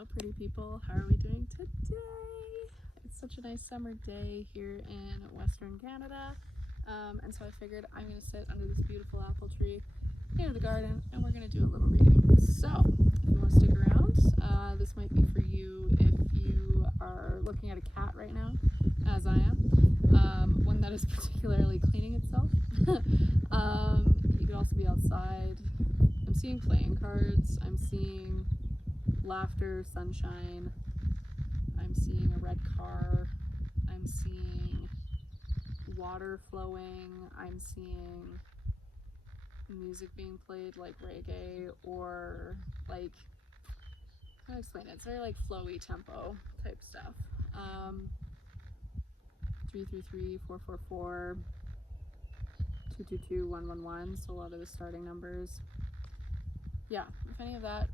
Hello, pretty people. How are we doing today? It's such a nice summer day here in Western Canada. And so I figured I'm going to sit under this beautiful apple tree near the garden and we're going to do a little reading. So, if you want to stick around, this might be for you if you are looking at a cat right now, as I am. One that is particularly cleaning itself. You could also be outside. I'm seeing playing cards. I'm seeing laughter, sunshine. I'm seeing a red car. I'm seeing water flowing. I'm seeing music being played like reggae or like, how do I explain it? It's very like flowy tempo type stuff. 333, 444, 222, 111. So a lot of the starting numbers. Yeah, if any of that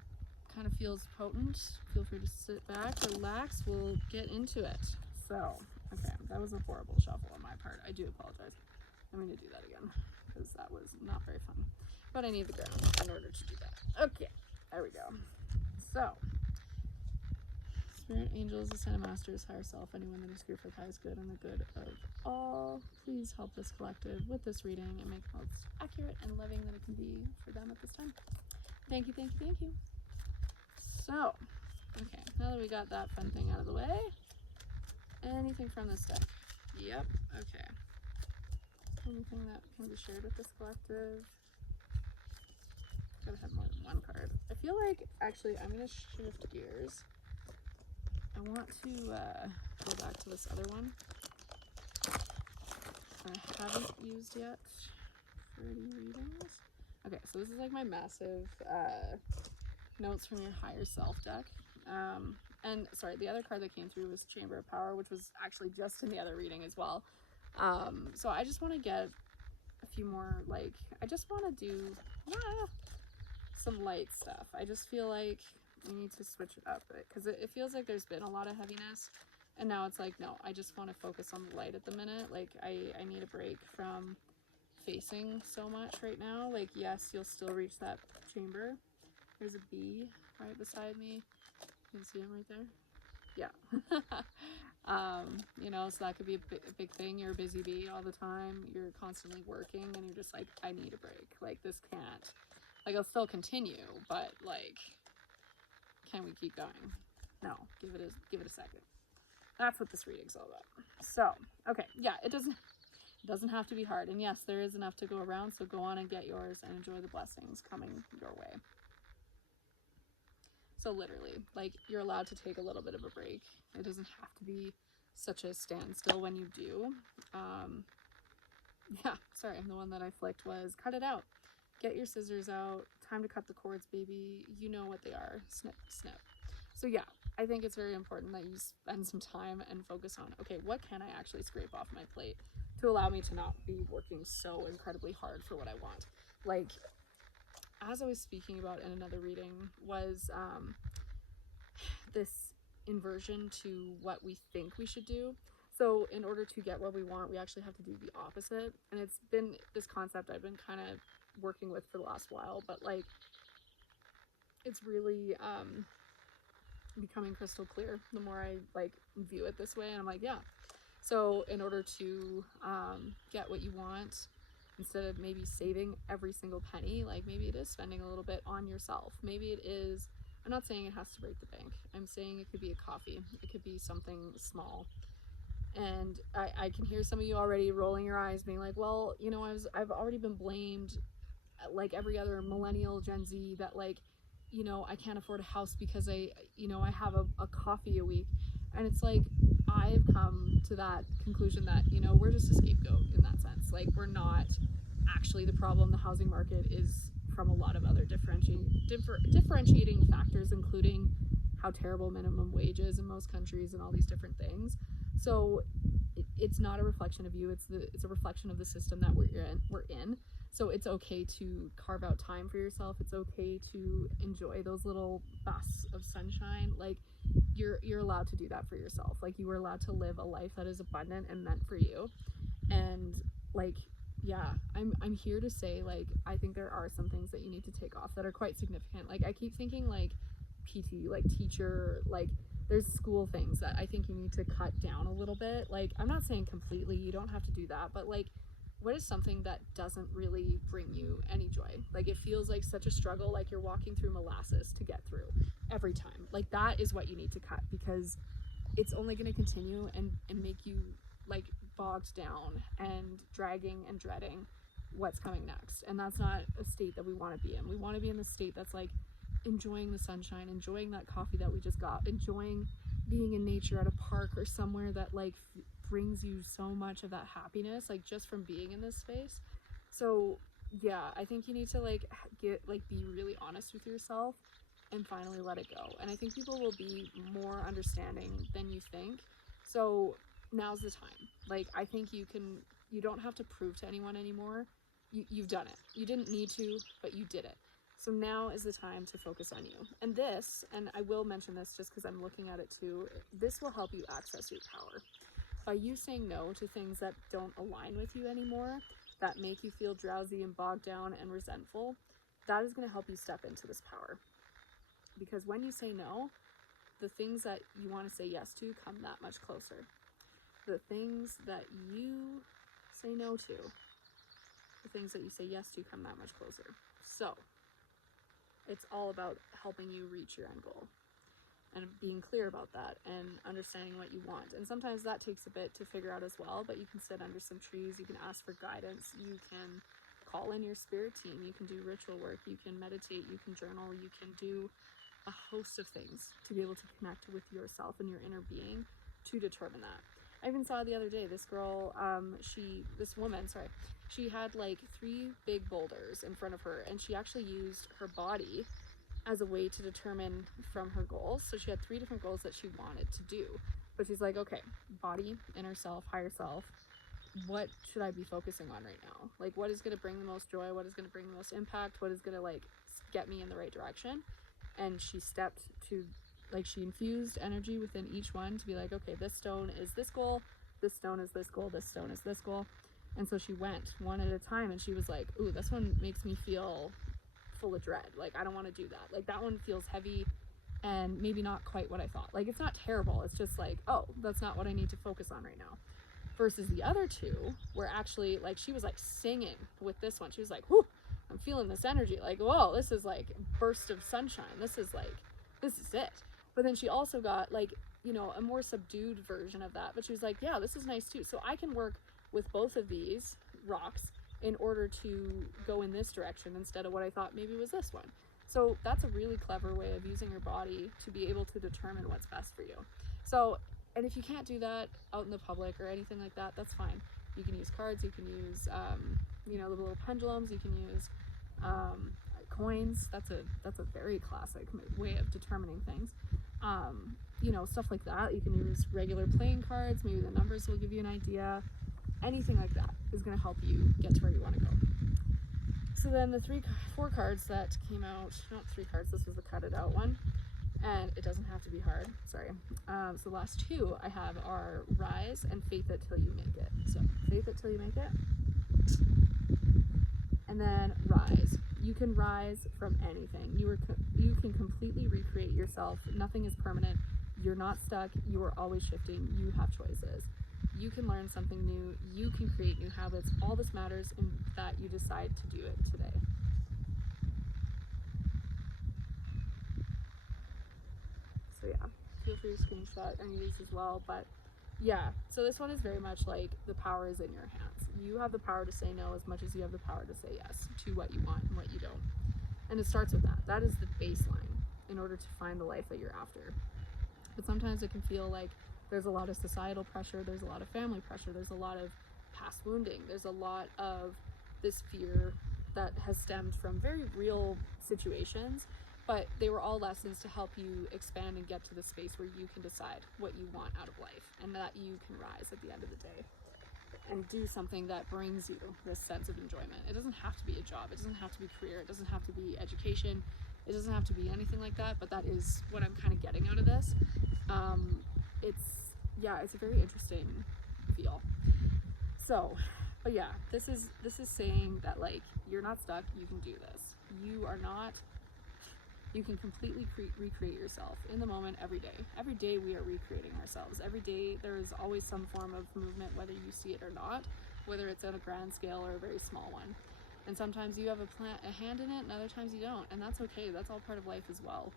kind of feels potent, feel free to sit back, relax, we'll get into it. So, okay, that was a horrible shuffle on my part. I do apologize. I'm going to do that again because that was not very fun. But I need the ground in order to do that. Okay, there we go. So, Spirit, angels, ascended masters, higher self, anyone that is here for the highest good and the good of all, please help this collective with this reading and make it most accurate and loving that it can be for them at this time. Thank you, thank you, thank you. So, okay, now that we got that fun thing out of the way, anything from this deck? Yep, okay. Anything that can be shared with this collective? Gotta have more than one card. I feel like, actually, I'm gonna shift gears. I want to go back to this other one I haven't used yet for any readings. Okay, so this is like my massive notes from your higher self deck. And sorry, the other card that came through was Chamber of Power, which was actually just in the other reading as well. So I just want to get a few more, like, I just want to do some light stuff. I just feel like I need to switch it up because it feels like there's been a lot of heaviness, and now it's like, no, I just want to focus on the light at the minute. Like, I need a break from facing so much right now. Like, yes, you'll still reach that chamber. There's a bee right beside me. You can see him right there. Yeah. You know, so that could be a big thing. You're a busy bee all the time. You're constantly working and you're just like, I need a break. Like, this can't, like, I'll still continue, but like, can we keep going? No, give it a second. That's what this reading's all about. So, okay, yeah, it doesn't have to be hard. And yes, there is enough to go around, so go on and get yours and enjoy the blessings coming your way. So literally, like, you're allowed to take a little bit of a break. It doesn't have to be such a standstill when you do. Yeah, sorry, the one that I flicked was cut it out. Get your scissors out. Time to cut the cords, baby. You know what they are. Snip, snip. So yeah, I think it's very important that you spend some time and focus on, okay, what can I actually scrape off my plate to allow me to not be working so incredibly hard for what I want. Like, as I was speaking about in another reading, was this inversion to what we think we should do. So in order to get what we want, we actually have to do the opposite. And it's been this concept I've been kind of working with for the last while, but like, it's really becoming crystal clear the more I like view it this way. And I'm like, yeah. So in order to get what you want, instead of maybe saving every single penny, like, maybe it is spending a little bit on yourself. Maybe it is, I'm not saying it has to break the bank. I'm saying it could be a coffee. It could be something small. And I can hear some of you already rolling your eyes being like, well, you know, I've already been blamed like every other millennial Gen Z that, like, you know, I can't afford a house because I have a coffee a week. And it's like, I've come to that conclusion that, you know, we're just a scapegoat in that sense. Like, we're not actually the problem. The housing market is from a lot of other differentiating factors, including how terrible minimum wage is in most countries and all these different things. So it's not a reflection of you. It's a reflection of the system that we're in. So it's okay to carve out time for yourself. It's okay to enjoy those little bursts of sunshine. Like, you're allowed to do that for yourself. Like, you are allowed to live a life that is abundant and meant for you. And like, yeah, I'm here to say, like, I think there are some things that you need to take off that are quite significant. Like, I keep thinking, like, PT, like teacher, like there's school things that I think you need to cut down a little bit. Like, I'm not saying completely, you don't have to do that, but like, what is something that doesn't really bring you any joy? Like, it feels like such a struggle, like you're walking through molasses to get through every time. Like, that is what you need to cut, because it's only going to continue and make you like bogged down and dragging and dreading what's coming next. And that's not a state that we want to be in. We want to be in the state that's like enjoying the sunshine, enjoying that coffee that we just got, enjoying being in nature at a park or somewhere that like brings you so much of that happiness, like just from being in this space. So yeah, I think you need to like be really honest with yourself and finally let it go. And I think people will be more understanding than you think. So now's the time. Like, I think you don't have to prove to anyone anymore. You've done it. You didn't need to, but you did it. So now is the time to focus on you. And this, and I will mention this just because I'm looking at it too, this will help you access your power. By you saying no to things that don't align with you anymore, that make you feel drowsy and bogged down and resentful, that is going to help you step into this power. Because when you say no, the things that you want to say yes to come that much closer. The things that you say no to, the things that you say yes to come that much closer. So it's all about helping you reach your end goal and being clear about that and understanding what you want. And sometimes that takes a bit to figure out as well, but you can sit under some trees, you can ask for guidance, you can call in your spirit team, you can do ritual work, you can meditate, you can journal, you can do a host of things to be able to connect with yourself and your inner being to determine that. I even saw the other day, this woman, she had like 3 big boulders in front of her, and she actually used her body as a way to determine from her goals. So she had 3 different goals that she wanted to do, but she's like, okay, body, inner self, higher self, what should I be focusing on right now? Like, what is going to bring the most joy? What is going to bring the most impact? What is going to like get me in the right direction? And she stepped to, like, she infused energy within each one to be like, okay, this stone is this goal, this stone is this goal, this stone is this goal. And so she went one at a time, and she was like, ooh, this one makes me feel full of dread. Like, I don't want to do that. Like, that one feels heavy and maybe not quite what I thought. Like, it's not terrible. It's just like, oh, that's not what I need to focus on right now. Versus the other 2 were actually, like, she was like singing with this one. She was like, whoo, I'm feeling this energy. Like, whoa, this is like burst of sunshine. This is it. But then she also got like, you know, a more subdued version of that. But she was like, yeah, this is nice too. So I can work with both of these rocks in order to go in this direction instead of what I thought maybe was this one. So that's a really clever way of using your body to be able to determine what's best for you. So, and if you can't do that out in the public or anything like that, that's fine. You can use cards, you can use, you know, the little pendulums, you can use coins. That's a very classic way of determining things. You know, stuff like that. You can use regular playing cards, maybe the numbers will give you an idea. Anything like that is going to help you get to where you want to go. So then the 4 cards that came out, not 3 cards, this was the cut it out one, and it doesn't have to be hard, sorry. So the last 2 I have are Rise and Faith It Till You Make It. So Faith It Till You Make It, and then Rise. You can rise from anything. You can completely recreate yourself. Nothing is permanent. You're not stuck. You are always shifting. You have choices. You can learn something new. You can create new habits. All this matters in that you decide to do it today. So yeah, feel free to screenshot and use as well. But yeah, so this one is very much like the power is in your hands. You have the power to say no as much as you have the power to say yes to what you want and what you don't. And it starts with that. That is the baseline in order to find the life that you're after. But sometimes it can feel like there's a lot of societal pressure, there's a lot of family pressure, there's a lot of past wounding, there's a lot of this fear that has stemmed from very real situations, but they were all lessons to help you expand and get to the space where you can decide what you want out of life and that you can rise at the end of the day and do something that brings you this sense of enjoyment. It doesn't have to be a job, it doesn't have to be career, it doesn't have to be education, it doesn't have to be anything like that, but that is what I'm kind of getting out of this. It's a very interesting feel. So, but yeah, this is saying that like you're not stuck, you can do this. You are not You can completely recreate yourself in the moment every day. Every day we are recreating ourselves. Every day there is always some form of movement, whether you see it or not, whether it's on a grand scale or a very small one. And sometimes you have a hand in it, and other times you don't. And that's okay. That's all part of life as well.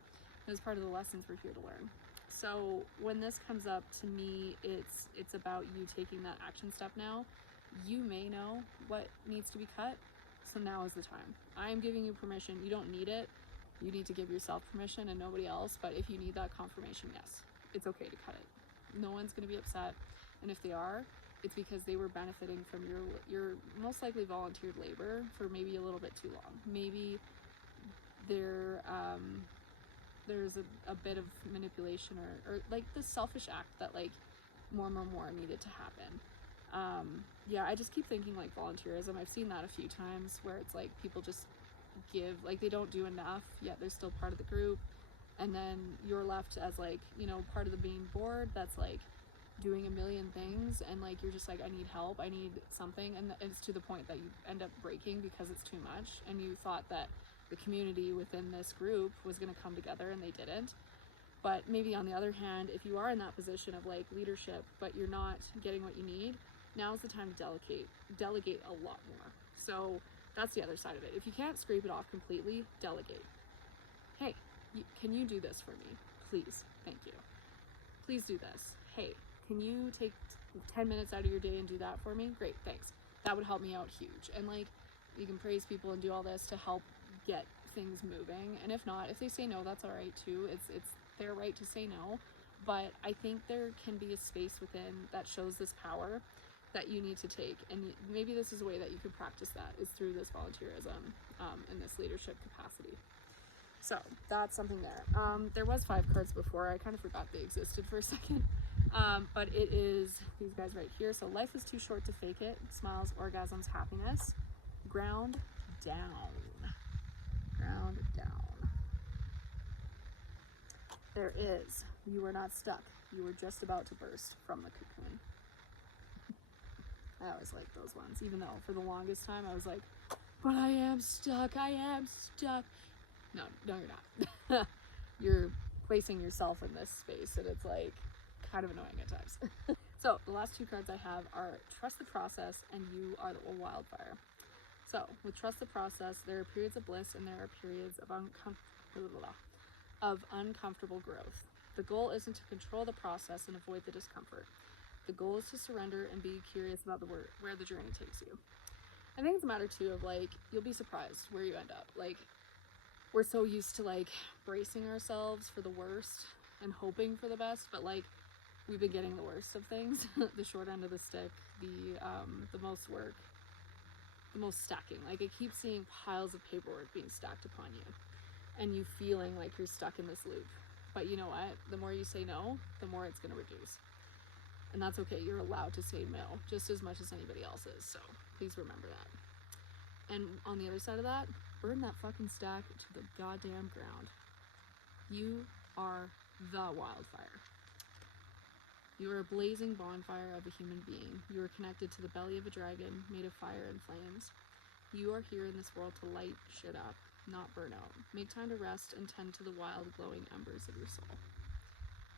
It's part of the lessons we're here to learn. So when this comes up, to me, it's about you taking that action step now. You may know what needs to be cut, so now is the time. I am giving you permission. You don't need it. You need to give yourself permission and nobody else. But if you need that confirmation, yes, it's okay to cut it. No one's going to be upset. And if they are, it's because they were benefiting from your most likely volunteered labor for maybe a little bit too long. Maybe there's a bit of manipulation or like this selfish act that like more needed to happen. Yeah, I just keep thinking like volunteerism. I've seen that a few times where it's like people just give, like they don't do enough, yet they're still part of the group. And then you're left as like, you know, part of the main board that's like doing a million things, and like you're just like, I need help, I need something, and it's to the point that you end up breaking because it's too much, and you thought that the community within this group was going to come together, and they didn't. But maybe on the other hand, if you are in that position of like leadership but you're not getting what you need, now's the time to delegate a lot more. So that's the other side of it. If you can't scrape it off completely, delegate. Hey, can you do this for me, please? Thank you. Please do this. Hey, can you take 10 minutes out of your day and do that for me? Great, thanks. That would help me out huge. And like, you can praise people and do all this to help get things moving. And if not, if they say no, that's all right too. It's their right to say no. But I think there can be a space within that shows this power that you need to take. And maybe this is a way that you could practice that, is through this volunteerism in this leadership capacity. So that's something there. There was 5 cards before. I kind of forgot they existed for a second. But it is these guys right here. So life is too short to fake it. Smiles, orgasms, happiness. Ground down. Ground down. There is. You are not stuck. You were just about to burst from the cocoon. I always like those ones, even though for the longest time I was like, but I am stuck. I am stuck. No, you're not. You're placing yourself in this space, and it's like kind of annoying at times. So the last 2 cards I have are Trust the Process and You Are the Wildfire. So with Trust the Process, there are periods of bliss and there are periods of uncomfortable growth. The goal isn't to control the process and avoid the discomfort. The goal is to surrender and be curious about where the journey takes you. I think it's a matter too of like, you'll be surprised where you end up. Like, we're so used to like bracing ourselves for the worst and hoping for the best, but like we've been getting the worst of things, the short end of the stick, the most work, the most stacking. Like I keep seeing piles of paperwork being stacked upon you and you feeling like you're stuck in this loop. But you know what? The more you say no, the more it's going to reduce. And that's okay. You're allowed to say no just as much as anybody else is. So please remember that. And on the other side of that, burn that fucking stack to the goddamn ground. You are the wildfire. You are a blazing bonfire of a human being. You are connected to the belly of a dragon made of fire and flames. You are here in this world to light shit up, not burn out. Make time to rest and tend to the wild, glowing embers of your soul.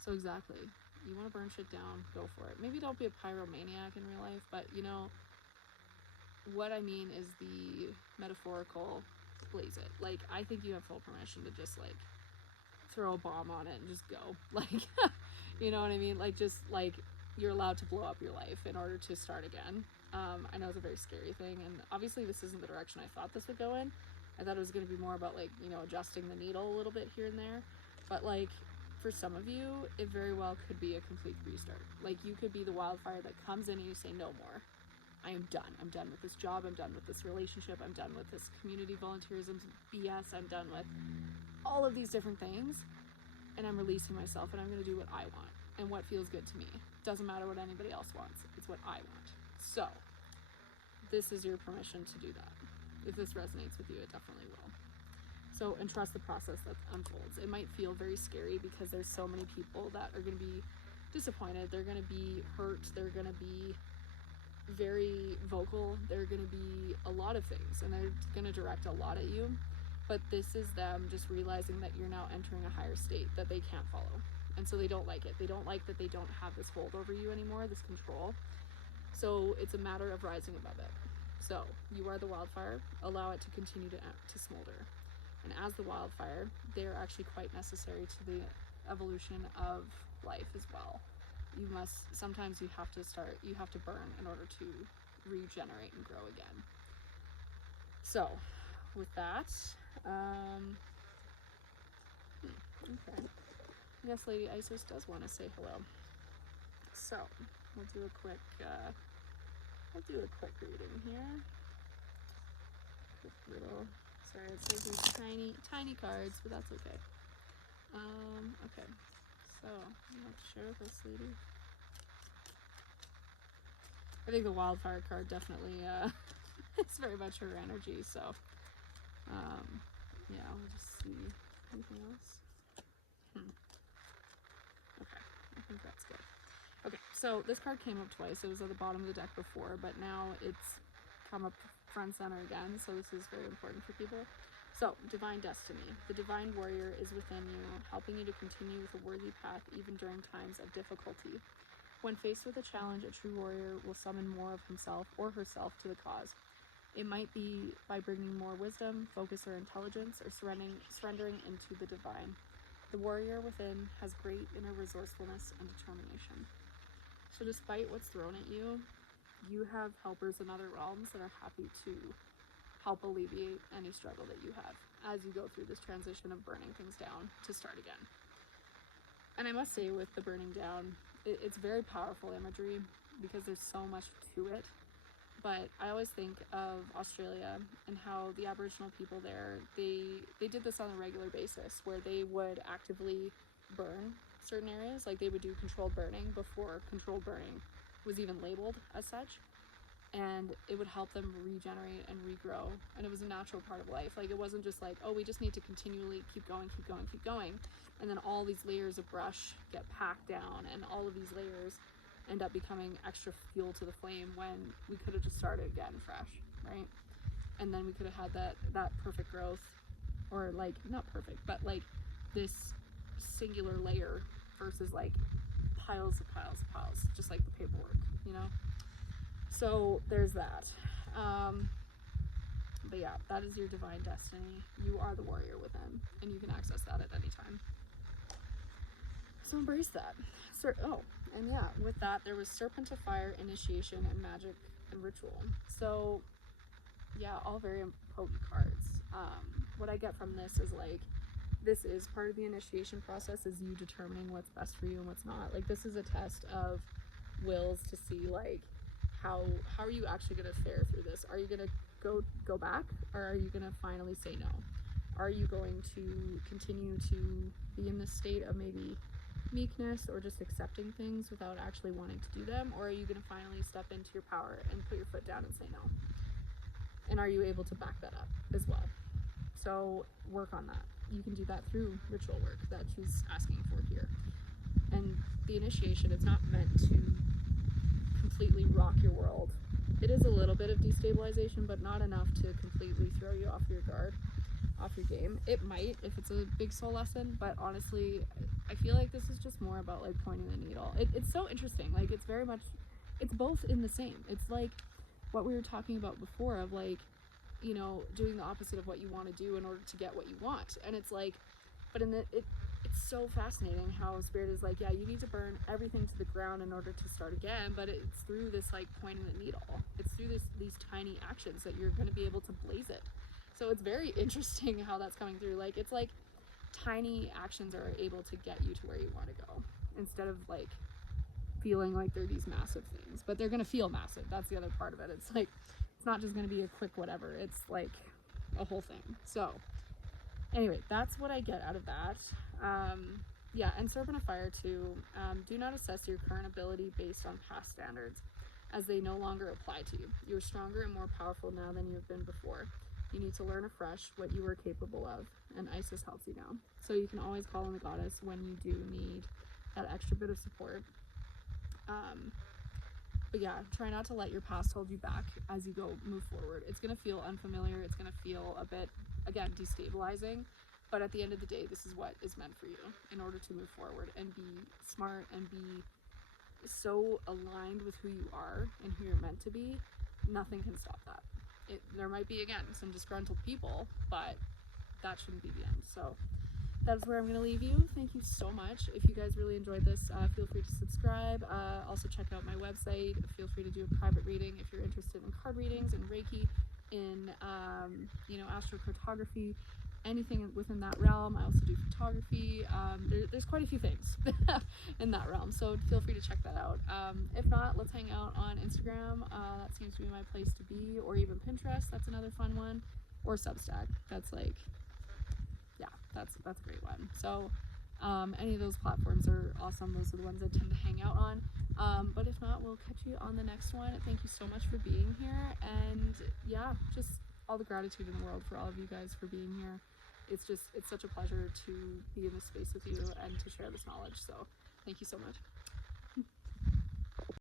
So exactly, you want to burn shit down, go for it. Maybe don't be a pyromaniac in real life, but you know, what I mean is the metaphorical blaze it. Like, I think you have full permission to just like throw a bomb on it and just go. Like, you know what I mean? Like, just like, you're allowed to blow up your life in order to start again. I know it's a very scary thing, and obviously this isn't the direction I thought this would go in. I thought it was going to be more about like, you know, adjusting the needle a little bit here and there, but like for some of you it very well could be a complete restart. Like, you could be the wildfire that comes in and you say no more. I am done. I'm done with this job. I'm done with this relationship. I'm done with this community volunteerism BS. I'm done with all of these different things, and I'm releasing myself, and I'm going to do what I want and what feels good to me. Doesn't matter what anybody else wants. It's what I want. So this is your permission to do that. If this resonates with you, it definitely will. So, and trust the process that unfolds. It might feel very scary because there's so many people that are going to be disappointed. They're going to be hurt. They're going to be very vocal. They're going to be a lot of things, and they're going to direct a lot at you. but this is them just realizing that you're now entering a higher state that they can't follow. And so they don't like it. They don't like that they don't have this hold over you anymore, this control. So it's a matter of rising above it. So you are the wildfire, allow it to continue to smolder. And as the wildfire, they are actually quite necessary to the evolution of life as well. Sometimes you have to burn in order to regenerate and grow again. So with that, okay. Yes, Lady Isis does want to say hello. So we'll do a quick reading here. Sorry, it's like these tiny cards, but that's okay. Okay. So I'm not sure if this lady. I think the wildfire card definitely it's very much her energy. So yeah, we'll just see anything else. Okay, I think that's good. Okay, so this card came up twice. It was at the bottom of the deck before, but now it's come up front center again, so this is very important for people. So, Divine Destiny. The Divine Warrior is within you, helping you to continue with a worthy path even during times of difficulty. When faced with a challenge, a true warrior will summon more of himself or herself to the cause. It might be by bringing more wisdom, focus, or intelligence, or surrendering into the divine. The warrior within has great inner resourcefulness and determination. So despite what's thrown at you, you have helpers in other realms that are happy to help alleviate any struggle that you have as you go through this transition of burning things down to start again. And I must say, with the burning down, it's very powerful imagery because there's so much to it. But I always think of Australia and how the Aboriginal people there, they did this on a regular basis where they would actively burn certain areas. Like they would do controlled burning before controlled burning was even labeled as such. And it would help them regenerate and regrow. And it was a natural part of life. Like it wasn't just like, oh, we just need to continually keep going. And then all these layers of brush get packed down and all of these layers end up becoming extra fuel to the flame when we could have just started again fresh, right? And then we could have had that perfect growth, or like not perfect, but like this singular layer versus like piles, just like the paperwork, you know? So there's that. But yeah, that is your divine destiny. You are the warrior within, and you can access that at any time. So embrace that. And yeah, with that, there was Serpent of Fire, Initiation, and Magic and Ritual. So yeah, all very potent cards. What I get from this is like, this is part of the initiation process, is you determining what's best for you and what's not. Like this is a test of wills to see like how are you actually going to fare through this? Are you going to go back, or are you going to finally say no? Are you going to continue to be in this state of maybe meekness or just accepting things without actually wanting to do them? Or are you going to finally step into your power and put your foot down and say no? And are you able to back that up as well? So work on that. You can do that through ritual work that she's asking for here. And the initiation is not meant to completely rock your world. It is a little bit of destabilization, but not enough to completely throw you off your guard, off your game. It might if it's a big soul lesson, but honestly, I feel like this is just more about like pointing the needle. It's so interesting. Like it's very much, it's both in the same. It's like what we were talking about before of like, you know, doing the opposite of what you want to do in order to get what you want. And it's like, but it's so fascinating how Spirit is like, yeah, you need to burn everything to the ground in order to start again, but it's through this like pointing the needle. It's through these tiny actions that you're going to be able to blaze it. So it's very interesting how that's coming through. Like it's like tiny actions are able to get you to where you want to go, instead of like feeling like they're these massive things, but they're going to feel massive. That's the other part of it. It's like, it's not just going to be a quick whatever. It's like a whole thing. So anyway, that's what I get out of that. Yeah, and Serpent of Fire too. Do not assess your current ability based on past standards, as they no longer apply to you. You are stronger and more powerful now than you have been before. You need to learn afresh what you are capable of, and Isis helps you now. So you can always call on the goddess when you do need that extra bit of support. But yeah, try not to let your past hold you back as you move forward. It's going to feel unfamiliar. It's going to feel a bit again, destabilizing. But at the end of the day, this is what is meant for you in order to move forward and be smart and be so aligned with who you are and who you're meant to be. Nothing can stop that. There might be, again, some disgruntled people, but that shouldn't be the end. So that's where I'm going to leave you. Thank you so much. If you guys really enjoyed this, feel free to subscribe. Also check out my website. Feel free to do a private reading if you're interested in card readings and Reiki, in astrocartography, anything within that realm. I also do photography. There's quite a few things in that realm, so feel free to check that out. If not, let's hang out on Instagram. That seems to be my place to be, or even Pinterest. That's another fun one, or Substack. That's like, yeah, that's a great one. So any of those platforms are awesome. Those are the ones I tend to hang out on. But if not, we'll catch you on the next one. Thank you so much for being here, and yeah, just all the gratitude in the world for all of you guys for being here. It's such a pleasure to be in this space with you and to share this knowledge. So thank you so much.